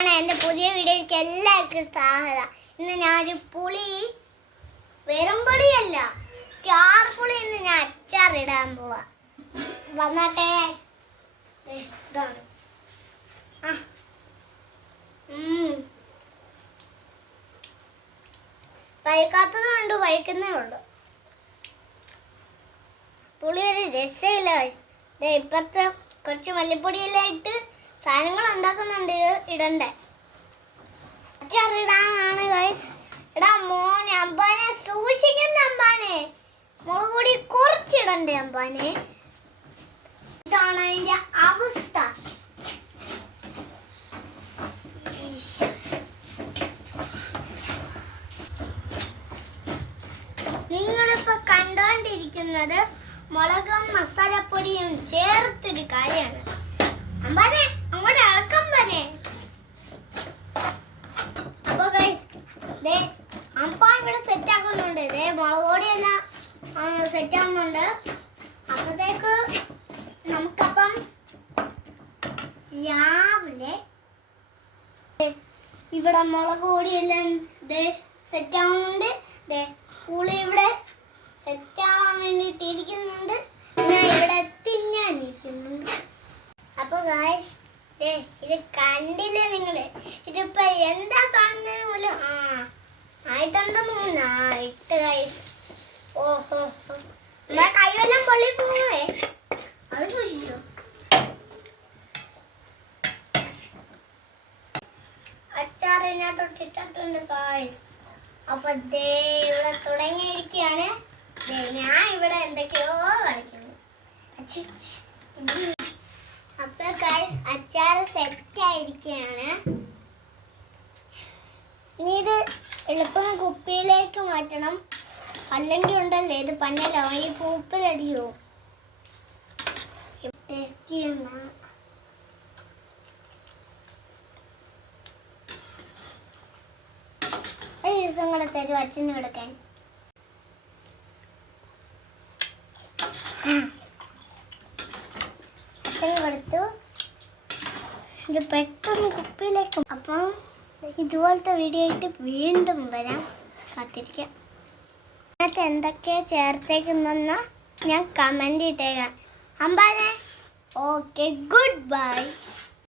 എന്റെ പുതിയ വീഡിയോയ്ക്ക് എല്ലാവർക്കും സ്വാഗതം. ഇന്ന് ഞാനൊരു പുളി വെറും പുളിയല്ല സ്റ്റാർ പുളി ഇന്ന് ഞാൻ അച്ചാറിടാൻ പോവാ. വന്നാട്ടെ. വൈകാത്തതുണ്ട് വൈക്കുന്നേ ഉള്ളു. പുളി ഒരു രസമില്ല ഇപ്പുറത്തെ കുറച്ച് മല്ലിപ്പൊടിയെല്ലാം ഇട്ട് സാധനങ്ങൾ ഉണ്ടാക്കുന്നുണ്ട് ഇത് ഇടണ്ടേ. അച്ചാറിടാനാണ് ഗൈസ് എടാ മോനെ അമ്പാനെ സൂക്ഷിക്കണ്ട അമ്പാനെ. മുളക് പൊടി കുറച്ചിടണ്ടേ അമ്പാനെ? ഇതാണ് അതിന്റെ അവസ്ഥ. നിങ്ങളിപ്പോ കണ്ടോണ്ടിരിക്കുന്നത് മുളകും മസാലപ്പൊടിയും ചേർത്തൊരു കാര്യമാണ് അമ്പാനെ അങ്ങോട്ട് ഇളക്കം വരെ അപ്പൊ ഗൈസ് ദേ അപ്പ ഇവിടെ സെറ്റ് ആക്കുന്നുണ്ട്. ദേ മുളക് പൊടിയെല്ലാം സെറ്റ് ആവുന്നുണ്ട് അപ്പത്തേക്ക് നമുക്കപ്പം രാവിലെ ഇവിടെ മുളക് പൊടിയെല്ലാം ദേ സെറ്റ് ആവുന്നുണ്ട്. ദേ പുളി ഇവിടെ സെറ്റ് ആവാൻ വേണ്ടിയിട്ട് ഇരിക്കുന്നുണ്ട് ഞാൻ ഇവിടെ തിന്നാനിരിക്കുന്നുണ്ട്. അപ്പൊ ഗായ്സ് ദേ ഇത് കണ്ടില്ലേ നിങ്ങൾ? ഇതിപ്പോ എന്താ കാണുന്നത് പോലും ആയിട്ടുണ്ടോ ഞാൻ ഇവിടെ എന്തൊക്കെയോ കളിക്കുന്നു അപ്പൊ ഗൈസ് അച്ചാർ സെറ്റ് ആയിരിക്കുകയാണ് ഇനി ഇത് എളുപ്പം കുപ്പിയിലേക്ക് മാറ്റണം. അല്ലെങ്കിൽ ഉണ്ടല്ലേ ഇത് പന്നലാവും ഈ പൂപ്പിലടിയോ? ടേസ്റ്റ് ചെയ്യണം ഒരു ദിവസം കൂടെ തരും അച്ഛന് കൊടുക്കാൻ. അച്ഛന് കൊടുത്തു. ഇത് പെട്ടെന്ന് കുപ്പിയിലേക്ക് അപ്പം ഇതുപോലത്തെ വീഡിയോ ആയിട്ട് വീണ്ടും വരാം. കാത്തിരിക്കാം. അതിനകത്ത് എന്തൊക്കെയാ ചേർത്തേക്കുന്ന ഞാൻ കമന്റ് ഇട്ടേക്കാം. അമ്പാനെ ഓക്കെ ഗുഡ് ബൈ